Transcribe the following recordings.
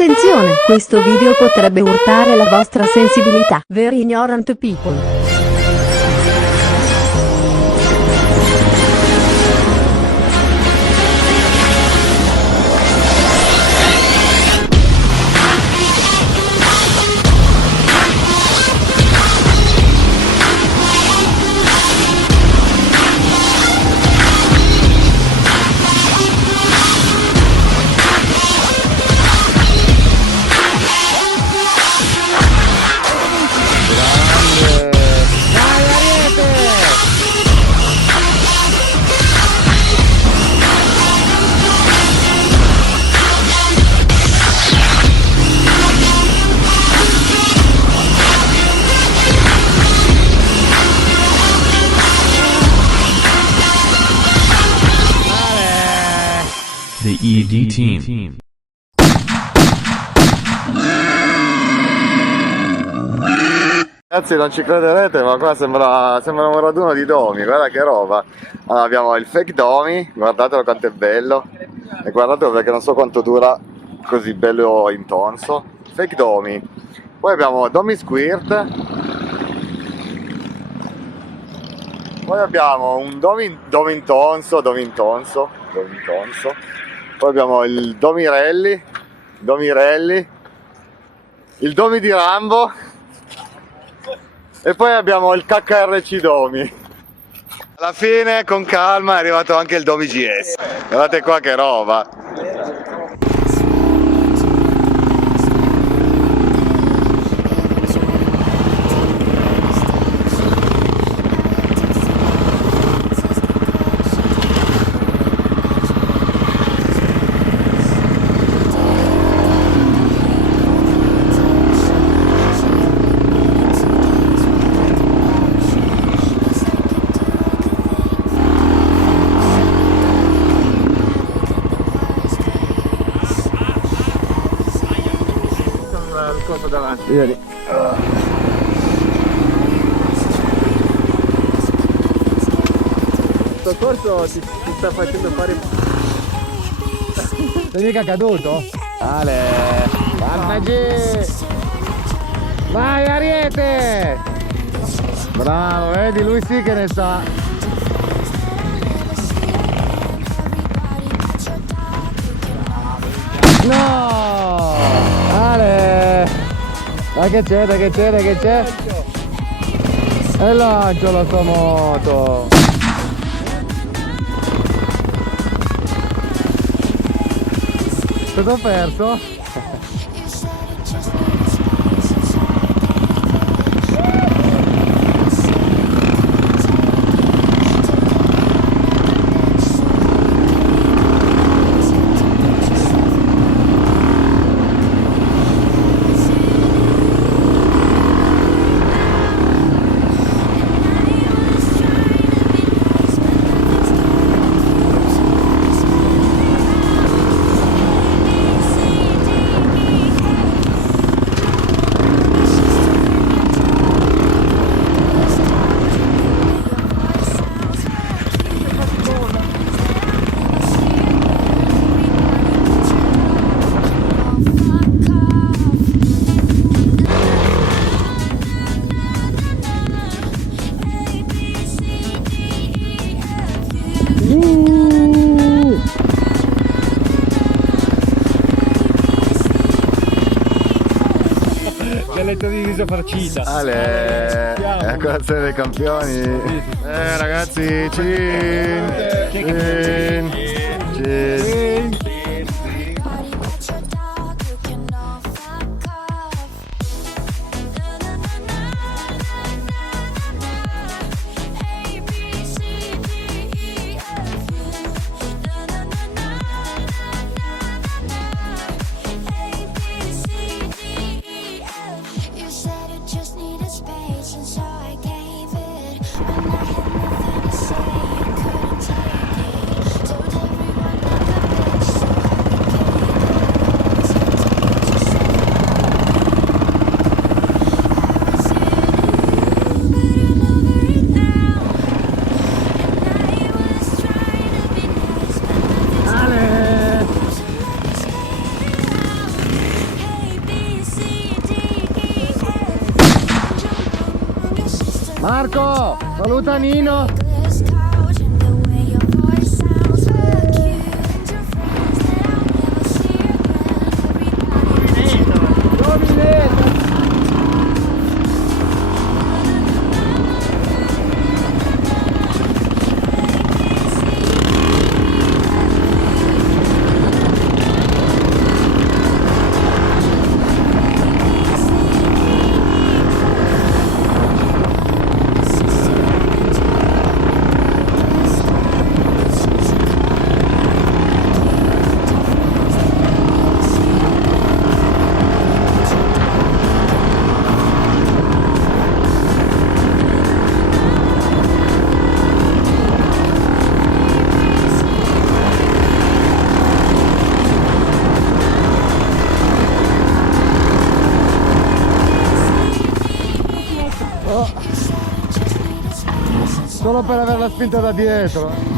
Attenzione, questo video potrebbe urtare la vostra sensibilità. Very ignorant people. The ED team. Ragazzi, non ci crederete, ma qua sembra un raduno di domi, guarda che roba. Allora, abbiamo il fake domi, guardatelo quanto è bello, e guardatelo perché non so quanto dura così bello intonso. Fake domi. Poi abbiamo domi squirt. Poi abbiamo un domi intonso. Poi abbiamo il domirelli, il domi di Rambo. E poi abbiamo il KRC Domi. Alla fine, con calma, è arrivato anche il Domi GS. Guardate qua che roba. Davanti. Ieri. Questo corso ti sta facendo fare. Sei mica caduto? Ale! Vai Ariete! Bravo, vedi, lui sì che ne sa. No! Ale! Dai che c'è? E lancio la tua moto! Cosa ho perso? Galletto di riso farcita. Ale! È la colazione dei campioni. Ragazzi, cin! Marco, saluta Nino. Solo per avere la spinta da dietro.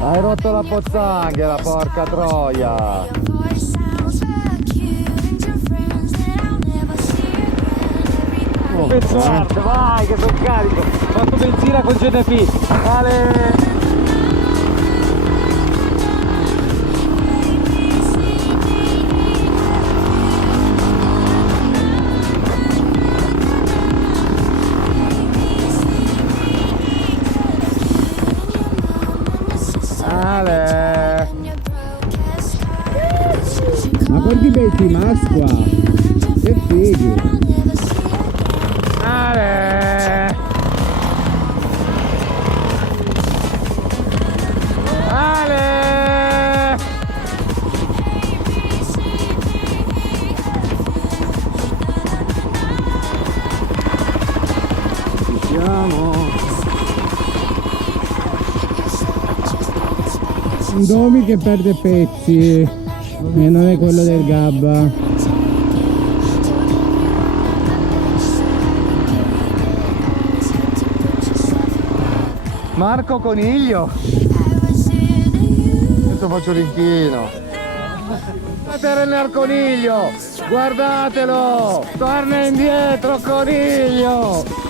Hai rotto la pozzanghera, porca troia! Pezzardo, vai che sono carico! Ho fatto benzina con GTP! Ale! Ma quanti betti Max qua? Che fighi! Ale! Ale! Ci siamo! Un Domi che perde pezzi e non è quello del Gabba. Marco Coniglio! Adesso faccio l'inchino! Guardate il coniglio! Guardatelo! Torna indietro coniglio!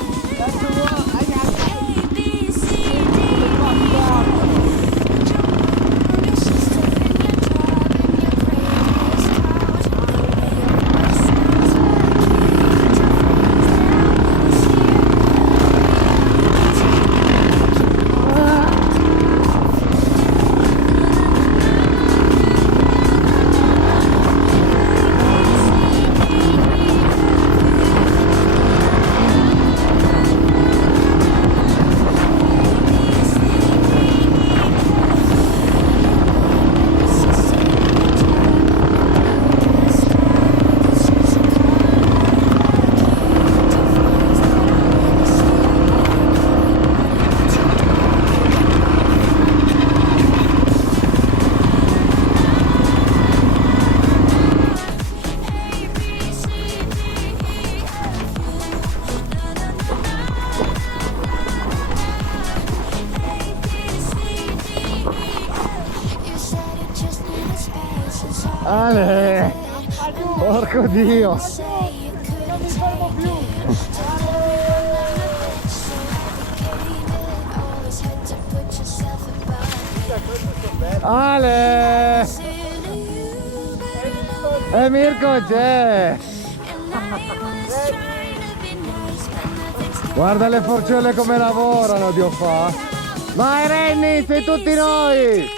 Ale! Porco Dio! Non mi fermo più! Ale! Mirko c'è! Guarda le forcelle come lavorano, Dio fa! Vai Renny, sei tutti noi!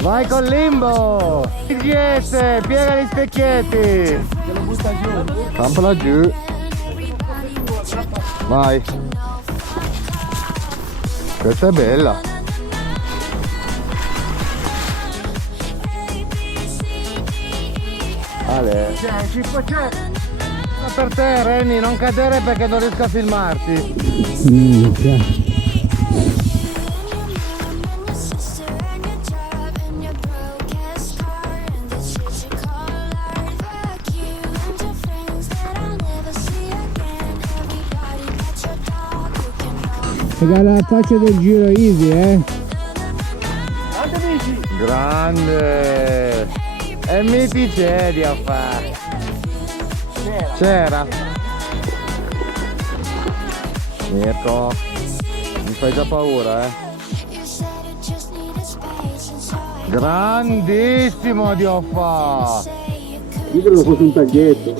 Vai con Limbo! GS, piega gli specchietti! Te lo butta giù! Campala giù! Vai! Questa è bella! Ale! C'è! per te, Renny, non cadere perché non riesco a filmarti. Minchia. Raga, la faccia del giro easy, Grande! E mi piacevi a fare. C'era. Mirko, mi fai già paura, Grandissimo Dioffa! Io credo fosse un taglietto.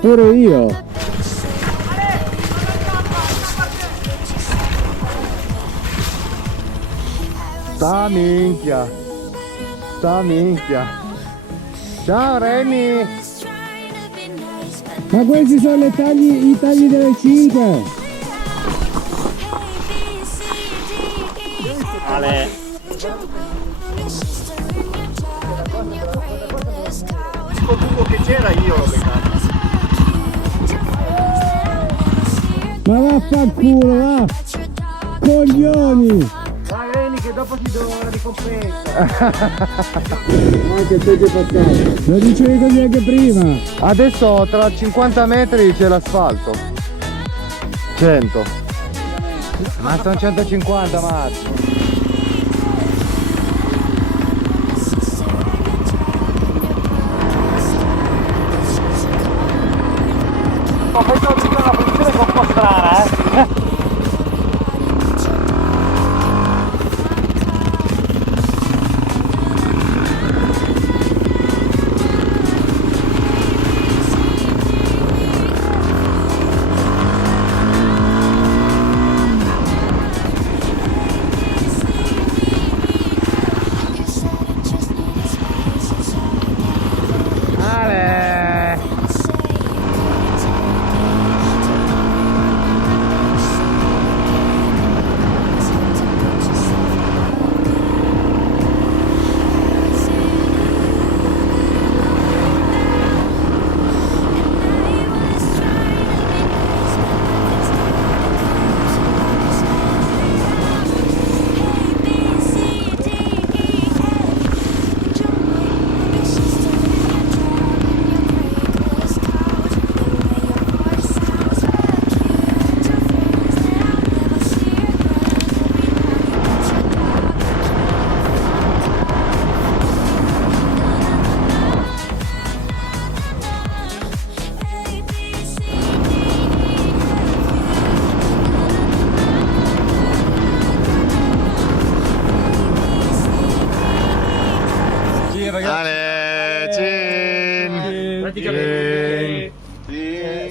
Pure io. Sta minchia! Sta minchia! Ciao Renny! Ma questi sono i tagli delle 5. Che c'era io lo Ma vaffanculo, va! Coglioni! Dai Renny che dopo ti do la ricompensa! Anche te che passato. Lo dicevi così anche prima. Adesso tra 50 metri c'è l'asfalto. 100. Ma sono 150 massimo. Ho fatto una posizione un po' strana,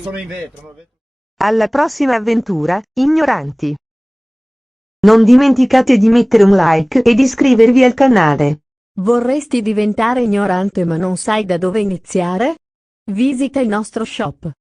Sono in vetro. Alla prossima avventura, ignoranti! Non dimenticate di mettere un like ed iscrivervi al canale. Vorresti diventare ignorante ma non sai da dove iniziare? Visita il nostro shop.